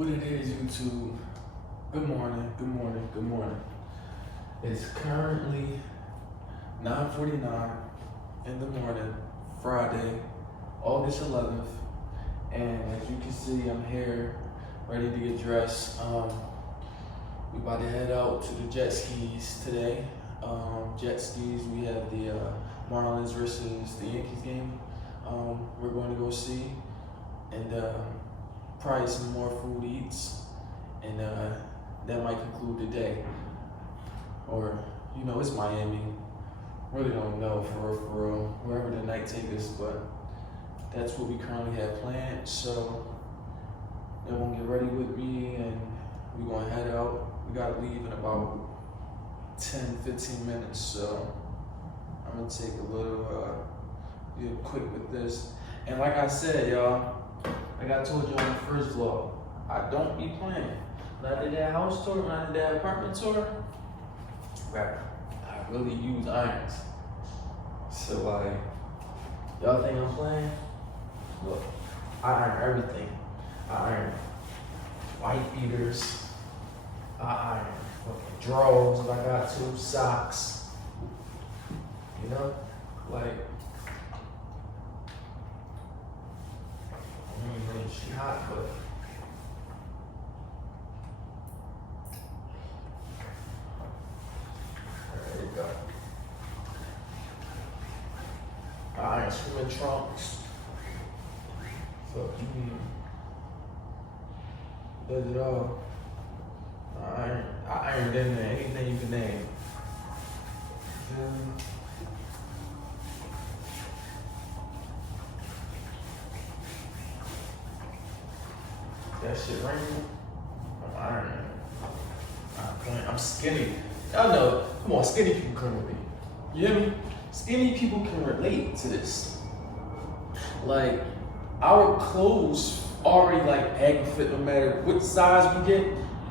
What it is, YouTube. Good morning, good morning, good morning. It's currently 9:49 in the morning, Friday, August 11th. And as you can see, I'm here, ready to get dressed. We about to head out to the jet skis today. Jet skis, we have the Marlins versus the Yankees game. We're going to go see, and probably some more food eats, and that might conclude the day. Or, it's Miami. Really don't know for real, wherever the night take us, but that's what we currently have planned. So everyone get ready with me, and we're gonna head out. We gotta leave in about 10-15 minutes, so I'm gonna take a little be quick with this. And like I said, y'all, like I told you on the first vlog, I don't be playing. When I did that house tour, when I did that apartment tour, right, I really use irons. So like, y'all think I'm playing? Look, I iron everything. I iron white beaters. I iron fucking drawers if I got to, socks. Like, she hot, but there you go. I iron swimming trunks. Fuck you mean? Does it all. I ironed in there, anything you can name. That shit raining. I'm ironing. I'm skinny. Y'all know, come on, skinny people come with me. You hear me? Skinny people can relate to this. Like, our clothes already like aggy fit no matter what size we get.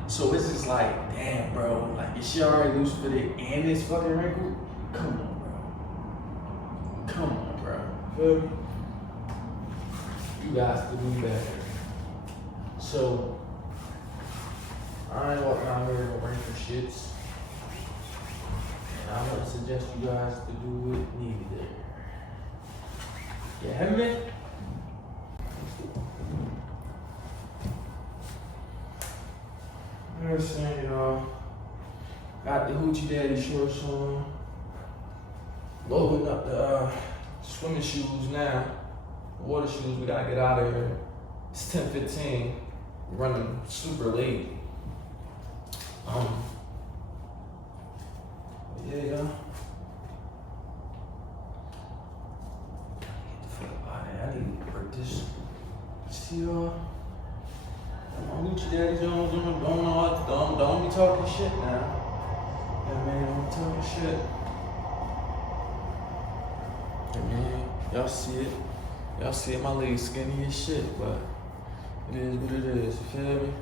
So it's just like, damn, bro, like your shit already loose fitted and it's fucking wrinkled. Come on, bro. Come on, bro. Feel me? You guys can do better. So, I ain't walking out here in no wrinkled shits. And I would suggest you guys to do what needed there. You have me? You know what I'm saying, y'all? Got the Hoochie Daddy shorts on. Loading up the swimming shoes now. Water shoes, we gotta get out of here. It's 10:15. We're running super late. Yeah, y'all. Get the fuck out of here. I need to break this. See y'all? Hoochie Daddy Jones, don't be talking shit now. Yeah, man, don't be talking shit. Yeah, man, y'all see it. Y'all see it, my legs skinny as shit, but it is what it is, you feel me?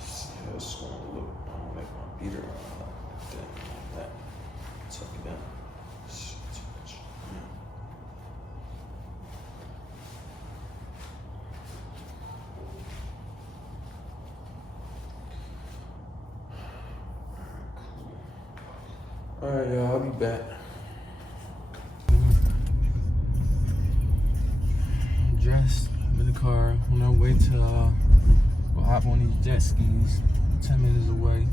See how it's gonna look. I'm gonna make my beater thing like that. Tuck it down. Alright, y'all, I'll be back. I'm dressed, I'm in the car, on our way to go hop on these jet skis, 10 minutes away.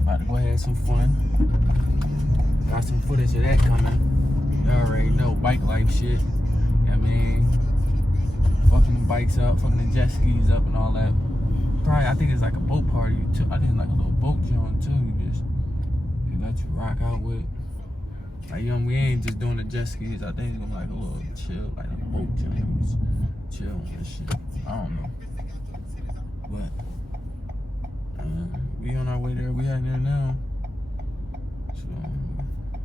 About to go have some fun. Got some footage of that coming. Y'all already know, bike life shit. I mean, fucking the bikes up, fucking the jet skis up and all that. Probably, I think it's like a boat party too. I think it's like a little boat joint too. They let you rock out with. Like, we ain't just doing the jet skis. I think it's gonna be like a little chill, like a boat joint. Just chill on this shit. I don't know. But we on our way there. We heading there now. So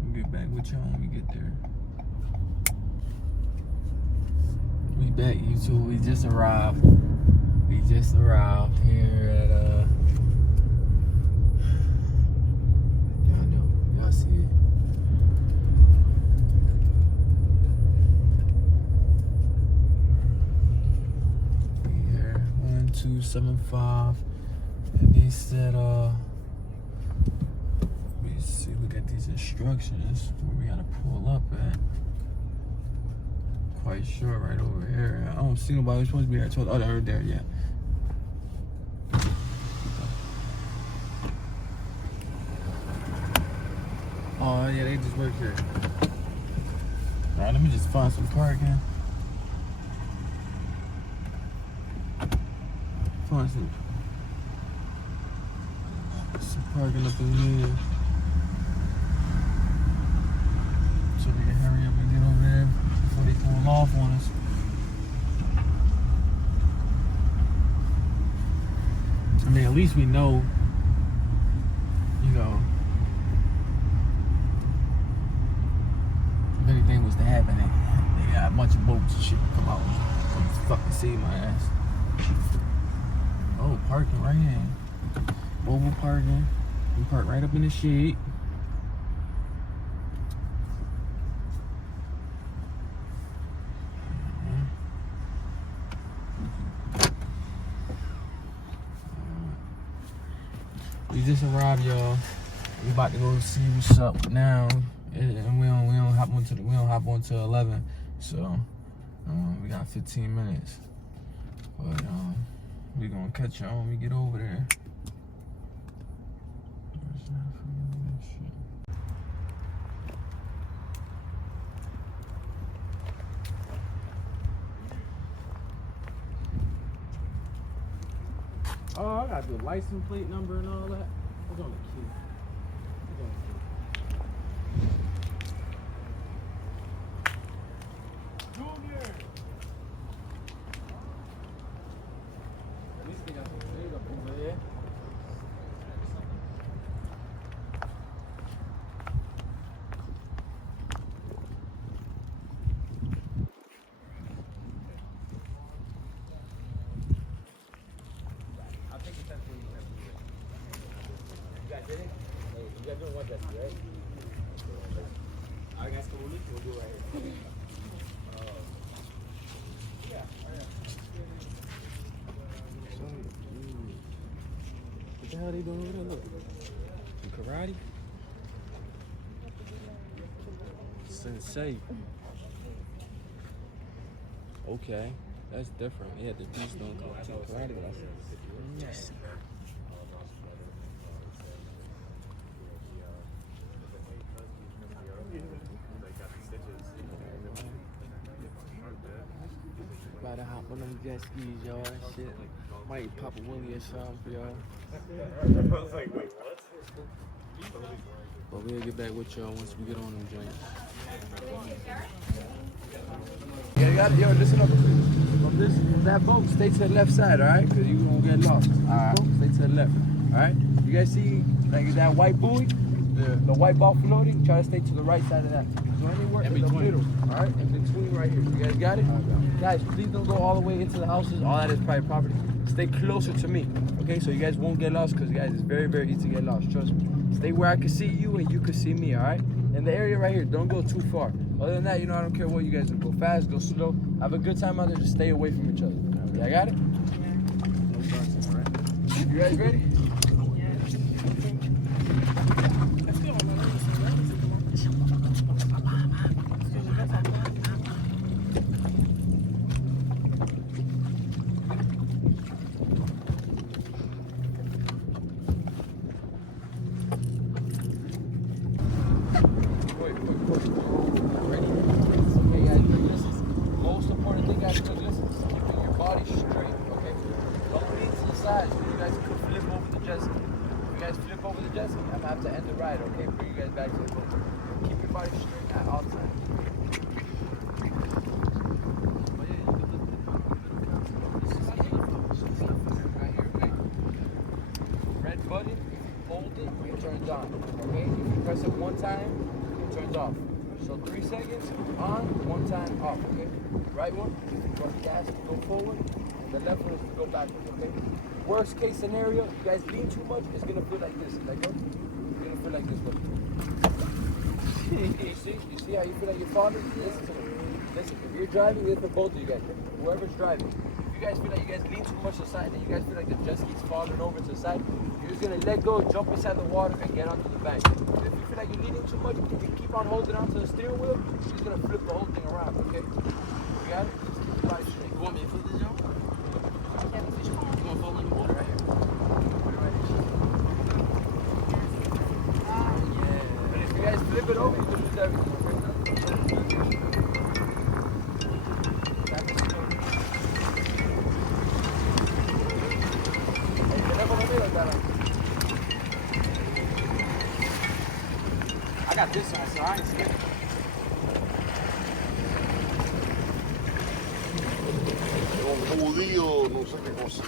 we'll get back with y'all when we get there. We back, YouTube. We just arrived. We just arrived here at y'all know, y'all see it. 275. And they said, let me see, look at these instructions where we gotta pull up at. Quite sure right over here. I don't see nobody who's supposed to be there. Oh, they're there, yeah. Oh, yeah, they just work here. All right, let me just find some parking. Find some parking up in here. So we can hurry up and get over there before they pull off on us. I mean, at least we know, you know, if anything was to happen, they got a bunch of boats and shit come out and fucking see my ass. Oh, parking right here. Mobile parking. We park right up in the shade. We just arrived, y'all. We about to go see what's up now, and we don't hop onto 11. So we got 15 minutes, but we gonna catch y'all when we get over there. Oh, I got the license plate number and all that. What's on the key? Junior! At least they got some things up over there. What the hell they doing over there? Look. Some karate? Sensei. Okay. That's different. He had the beast on karate lessons. Yes. About to hop on them jet skis, y'all. Shit. Might pop a willy or something for y'all. I was like, wait, what? But we'll get back with y'all once we get on them joints. Yeah, you got it. Yo, listen up. From that boat, stay to the left side, all right? Because you won't get lost. Boat, stay to the left, all right? You guys see like that white buoy? Yeah. The white ball floating? Try to stay to the right side of that. So anywhere in the middle, all right? In between right here. You guys got it? Guys, please don't go all the way into the houses. All that is private property. Stay closer to me, okay? So you guys won't get lost because, guys, it's very, very easy to get lost. Trust me. Stay where I can see you and you can see me, all right? In the area right here, don't go too far. Other than that, you know, I don't care what you guys do. Go fast, go slow. Have a good time out there. Just stay away from each other. Yeah, I got it? You guys ready? Worst case scenario, if you guys lean too much, it's gonna feel like this. Like, it's gonna feel like this. Look. You see how you feel like your father? Listen to me. Listen, if you're driving, it's for both of you guys. Whoever's driving, if you guys feel like you guys lean too much to the side, and you guys feel like the jet ski's falling over to the side, you're just gonna let go, jump inside the water, and get onto the bank. If you feel like you're leaning too much, if you keep on holding onto the steering wheel, you're just gonna flip the whole thing around, okay? You got it? Just keep your body straight. You want me to flip this, John? You want to fall in the water right here? But if you guys flip it over, you can lose everything, okay? I got this side, so I ain't scared. Un judío, no sé qué cosa.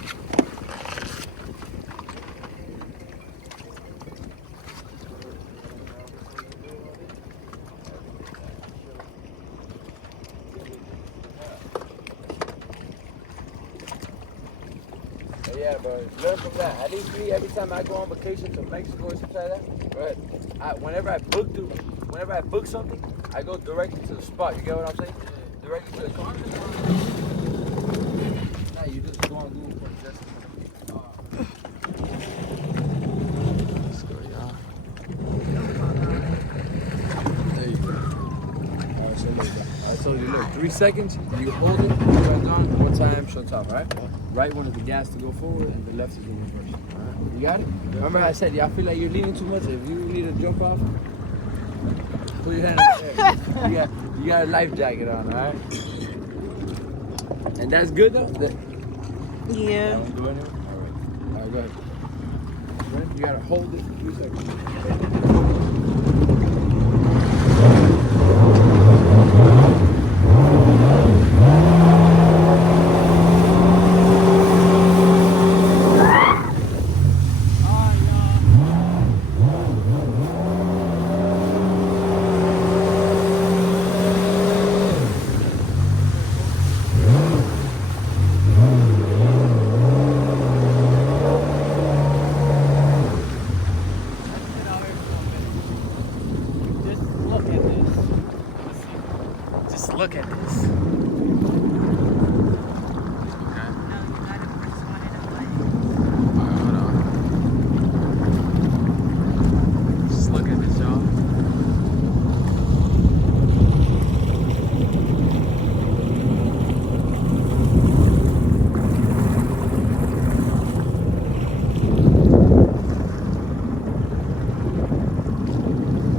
Yeah, bro. Learn from that. At least me, every time I go on vacation to Mexico or something like that, right? Whenever I book something, I go directly to the spot. You get what I'm saying? Directly to the car. Nah, you just go on Google for the jet ski. Let's go, y'all. There you go. Alright, so look. I told you, look, 3 seconds, you hold it, you guys on, one time, show top, right? Right one is the gas to go forward, and the left is the reverse. Alright? You got it? Remember I said, y'all feel like you're leaning too much? If you need to jump off, put your hand in the air. You got a life jacket on, alright? And that's good though? Yeah. Don't do anything? Alright, go ahead. Ready? You gotta hold it for 3 seconds. Look at this. Just look at this, y'all.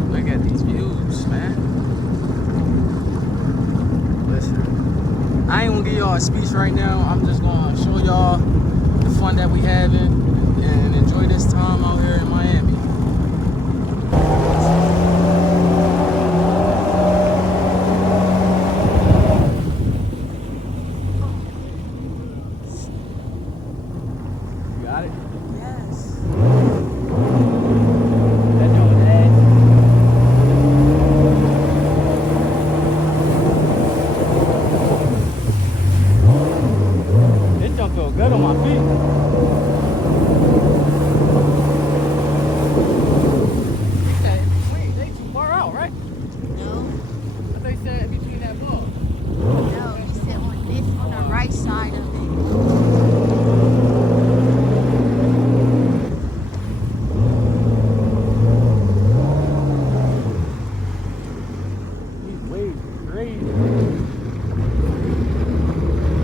Look at these views, man. I ain't gonna give y'all a speech right now. I'm just gonna show y'all the fun that we having and enjoy this time out here in Miami. You got it? Yes. That joint dead. This don't feel good on my feet. Wait, they too far out, right? No. I thought they said between that ball. No. You sit on this on the right side of it. These waves are crazy.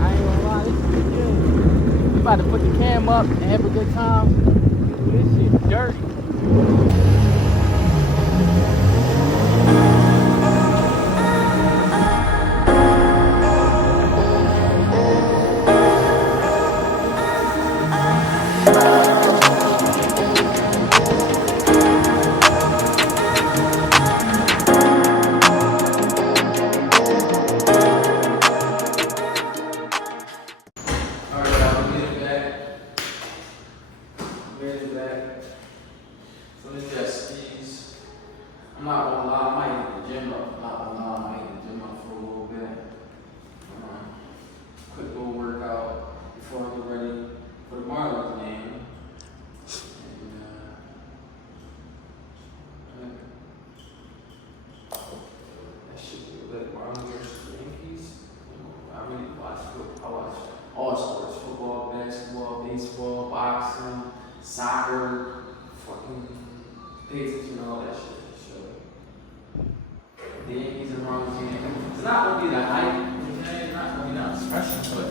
I ain't gonna lie, this is pretty good. We about to put the cam up and have a good time. This shit's dirty. Alright, y'all, we made it back. We made it back. From the jet skis. I'm not gonna lie, I might hit the gym up. Not gonna lie, I might hit the gym up for a little bit. Quick little workout before I get ready for the Marlins game. And, that should be lit. Marlins versus Yankees. I really watch all sports. the Yankees and Marlins game. It's not gonna be the hype, you know what I'm saying? It's not gonna be that special, but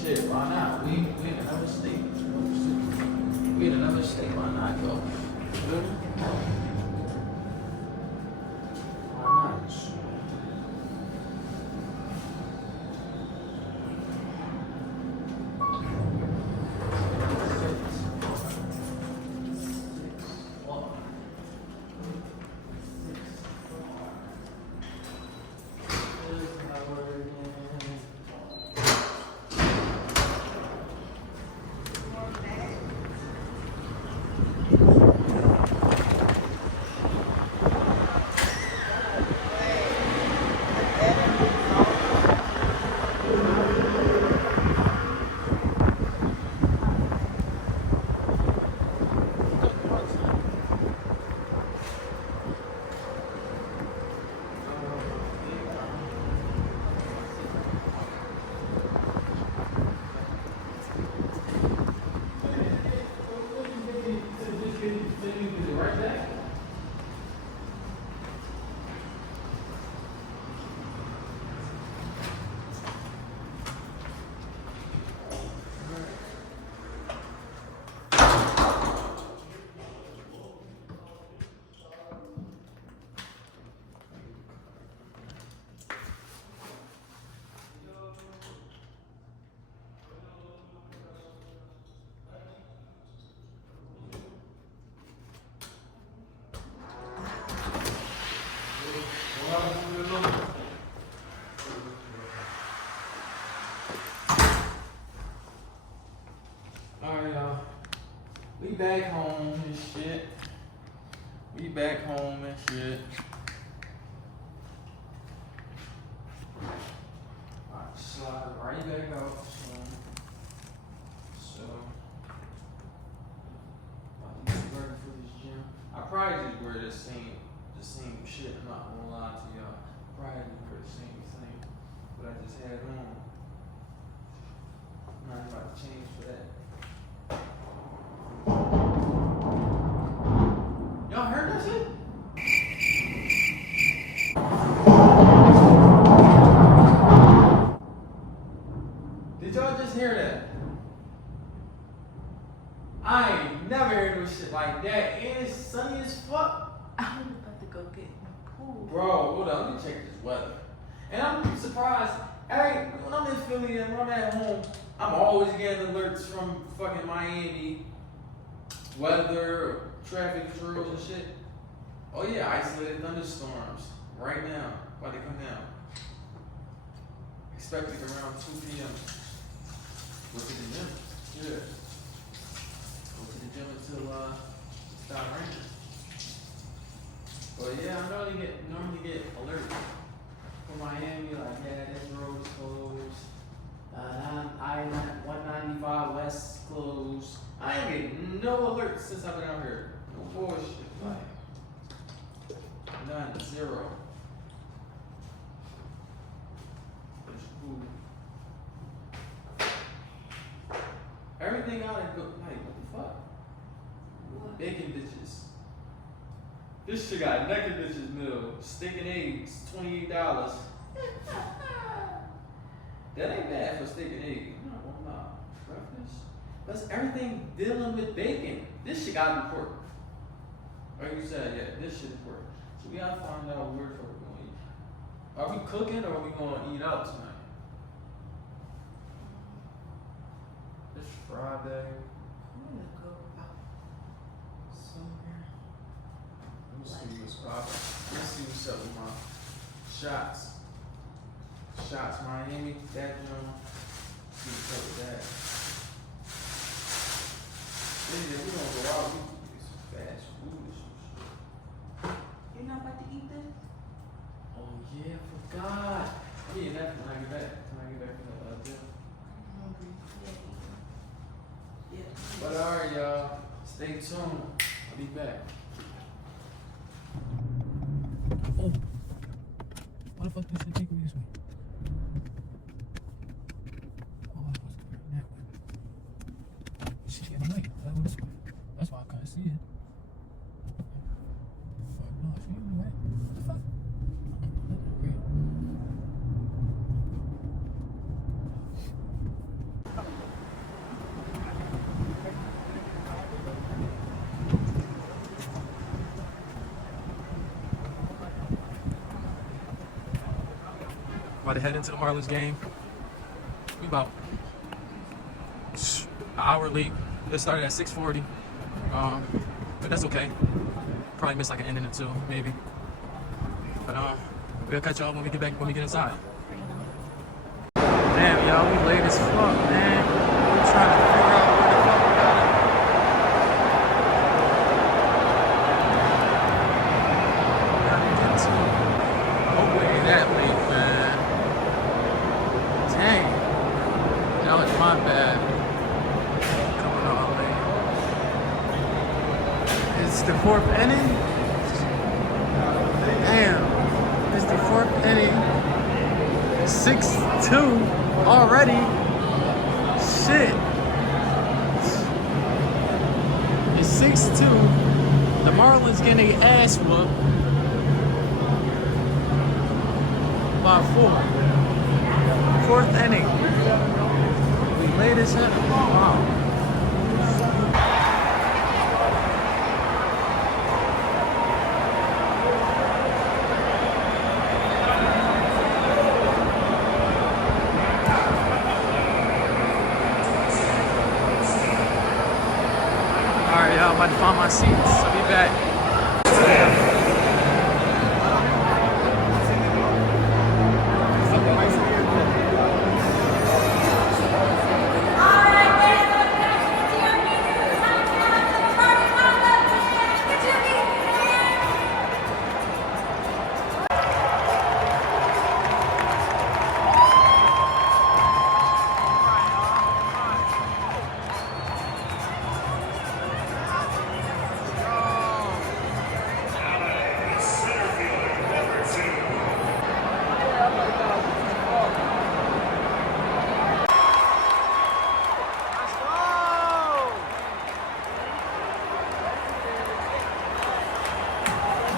shit, why not? We in another state. We in another state, why not, yo? You feel me? Why not? Alright, y'all. We back home and shit. We back home and shit. Alright, slide right back out. So about to get ready for this gym. I probably just wear the same shit. I'm not gonna lie to y'all. Probably just wear the same thing, but I just had on. I'm not about to change for that. Y'all heard that shit? Did y'all just hear that? I ain't never heard no shit like that. And it's sunny as fuck. I'm about to go get in the pool. Bro, hold on, let me check this weather. And I'm surprised. When I'm in Philly and when I'm at home, I'm always getting alerts from fucking Miami. Weather, traffic drills and shit. Oh yeah, isolated thunderstorms right now. About to come down. Expected around 2 p.m. Go to the gym. Yeah. Go to the gym until it stop raining. But yeah, I normally get alerts from Miami, like, yeah, this road is closed. I-195 West closed. I ain't getting no alerts since I've been out here. No bullshit, like, none, zero. It's cool. Everything out there, like, what the fuck? Bacon bitches. This shit got naked bitches meal, steak and eggs, $28. That ain't bad for steak and eggs. I'm not gonna lie. Breakfast. That's everything dealing with bacon. This shit gotta be pork. Like you said, yeah, this shit is pork. So we gotta find out where the fuck we're gonna eat. Are we cooking or are we gonna eat out tonight? It's Friday. I'm gonna go out somewhere. Let me see what's poppin'. Let's see what's up with my shots. Shots Miami, that joint. See what's up with that. Yeah, we gonna go out. We can get some fast food or some shit. You're not about to eat this? Oh yeah, I forgot. Yeah, that when I get back. When I get back from the gym. I'm hungry. Yeah. But alright, y'all. Stay tuned. I'll be back. Oh. Why the fuck this shit take me this way? Oh, I was going that way. Shit, in the way. I go this way. That's why I couldn't see it. Fuck no, she in the way. What the fuck? About to head into the Marlins game. We about an hour late. It started at 6:40. But that's okay. Probably missed like an inning or two, maybe. But we'll catch y'all when we get inside. Damn, y'all, we late as fuck, man. We're trying to figure out where the fuck we gotta get to. Oh, wait, that late, man. Dang. That was my bad. Coming all late. It's the 4th inning? Damn. It's the 4th inning. 6-2 already. Shit. It's 6-2. The Marlins getting their ass whooped by 4. 4th inning. We late as hell. Wow. Alright, y'all, I'm about to find my seats. I'll be back.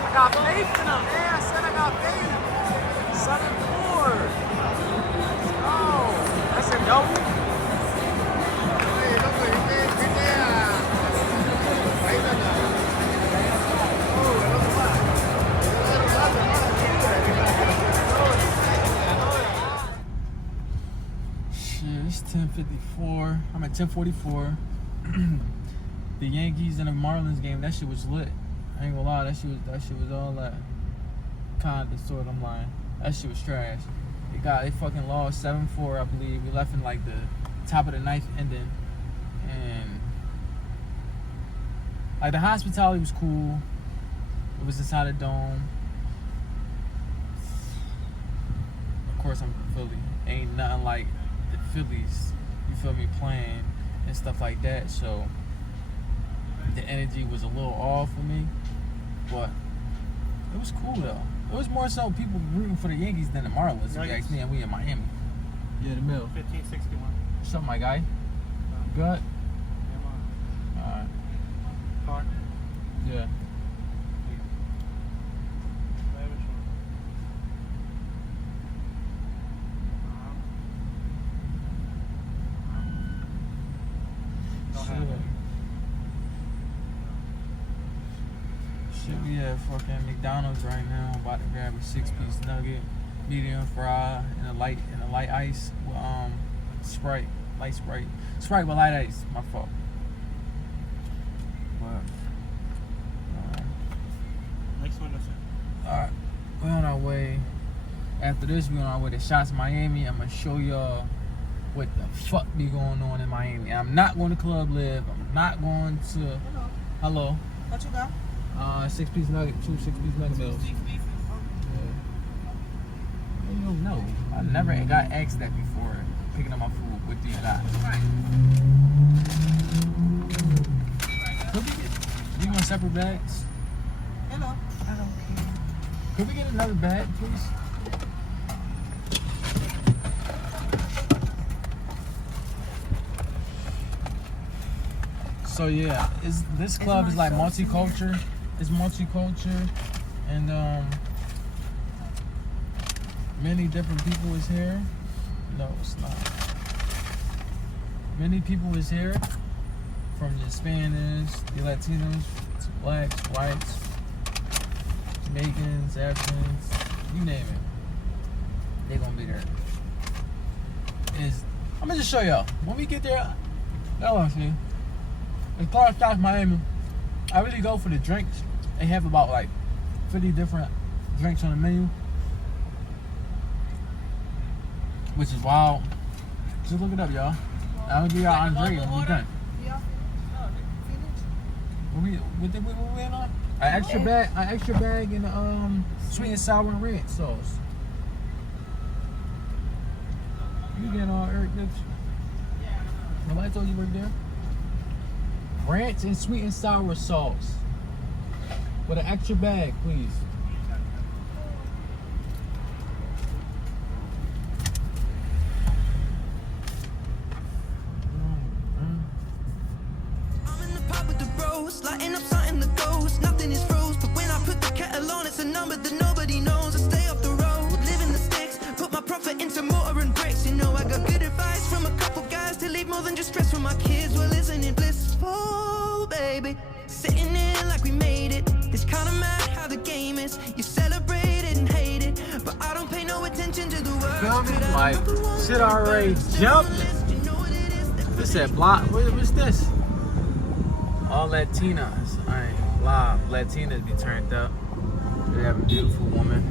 I got faith in them, man. I said I got faith. 7-4. Let's go. That's a double. Shit, it's 10:54. I'm at 10:44. The Yankees and the Marlins game, that shit was lit. I ain't gonna lie, that shit was all that kind of sort. I'm lying. That shit was trash. They fucking lost 7-4, I believe. We left in like the top of the 9th ending, and like the hospitality was cool. It was inside a dome. Of course, I'm from Philly. Ain't nothing like the Phillies. You feel me, playing and stuff like that. So the energy was a little off for me, but it was cool though. It was more so people rooting for the Yankees than the Marlins. If you ask me, and we in Miami. Yeah, the middle. 1561. What's up, my guy? Good? Alright. Car. Yeah. Shit, we at fucking McDonald's right now. I'm about to grab a 6-piece nugget, medium fry, and a light ice with Sprite, light Sprite with light ice. My fault. But Next window, sir. all right, we're on our way. After this, we're on our way to Shots Miami. I'm gonna show y'all what the fuck be going on in Miami. I'm not going to Club Live. I'm not going to. Hello. What you got? 6-piece nugget, 2 6-piece nugget meals. You don't know. I never got asked that before picking up my food. What do you got? Could we get? You want separate bags? Hello. I don't care. Could we get another bag, please? So yeah, this club is like multicultural. It's multicultural, and many different people is here. No, it's not. Many people is here, from the Spanish, the Latinos, to blacks, whites, Jamaicans, Africans, you name it. They gonna be there. I'm gonna just show y'all. When we get there, y'all wanna see. It's called South Miami. I really go for the drinks. They have about like 50 different drinks on the menu, which is wild. Just look it up, y'all. I'm gonna give y'all Andre and we're done. What we in on? An extra bag in the sweet and sour and red sauce. You getting all Eric Dips? Nobody told you right there. Ranch and sweet and sour sauce. With an extra bag, please. I'm in the pub with the bros, lighting up something that goes. Nothing is froze, but when I put the kettle on, it's a number that nobody knows. I stay off the road, live in the sticks, put my profit into mortar and bricks. You know I got good advice from a couple guys to leave more than just stress for my kids. Well, isn't it blissful, baby? Sitting here like we made it. It's kinda mad how the game is. You celebrate it and hate it, but I don't pay no attention to the words. My shit already jumped. This that block. What's this? All Latinas. I ain't lie. Latinas be turned up. They have a beautiful woman.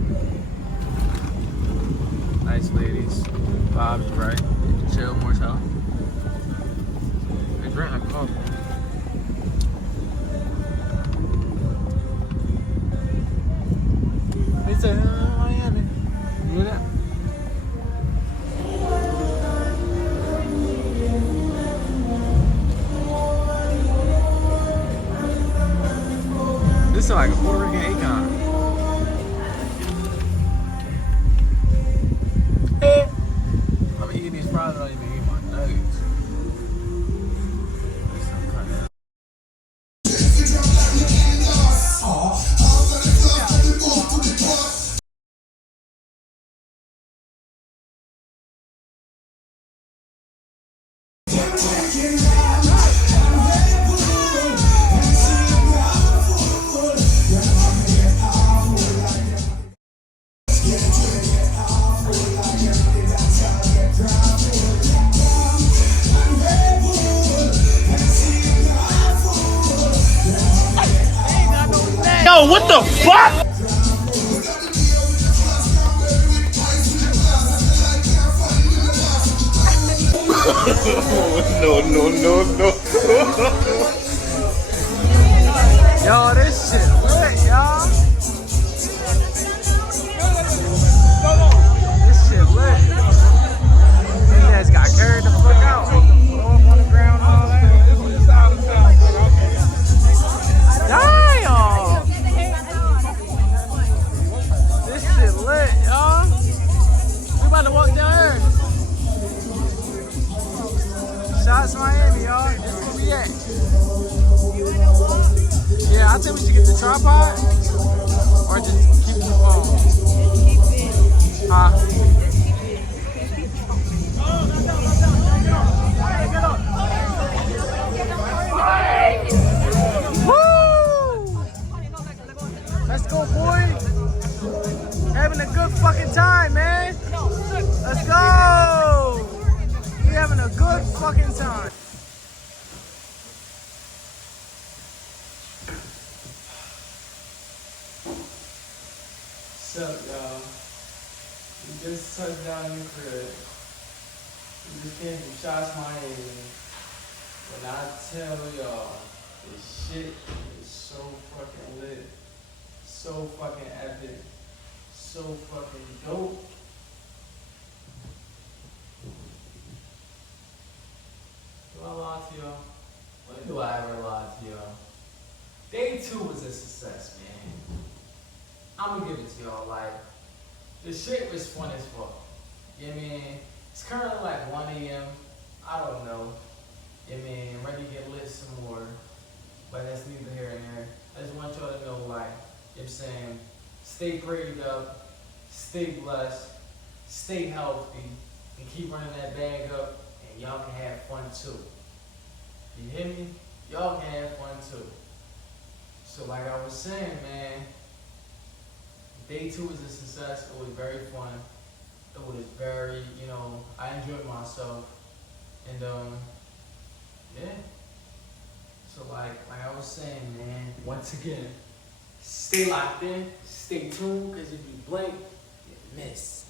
Nice ladies. Bob's right. Chill more so. They drink like coffee. They say, Miami. You hear that? This is like a Puerto Rican Akon. Hey. Let me eat these fries. I don't even eat my nuggets. Yo, what the fuck? No. Yo, this shit lit, y'all. This shit lit. These guys got carried the fuck out. Throw up on the ground and all that. Damn! This shit lit, y'all. We about to walk down here. Shots Miami, y'all. This is where we at. Yeah, I think we should get the tripod or just keep the phone. Woo! Let's go, boy. Having a good fucking time, man. Let's go. We having a good fucking time. What's up, y'all? We just touched down in the crib. We just came from Shots Miami. When I tell y'all, this shit is so fucking lit, so fucking epic, so fucking dope. Do I lie to y'all? When do I ever lie to y'all? Day 2 was a success, man. I'm gonna give it to y'all. Like, the shit was fun as fuck. You know what I mean? It's currently like 1 a.m. I don't know. You know what I mean? Ready to get lit some more. But that's neither here and there. I just want y'all to know, like, you know what I'm saying? Stay prayed up, stay blessed, stay healthy, and keep running that bag up, and y'all can have fun too. You hear me? Y'all can have fun too. So like I was saying, man, day 2 was a success. It was very fun. It was very, I enjoyed myself. And yeah. So like I was saying, man, once again, stay locked in, stay tuned, cause if you blink, you miss.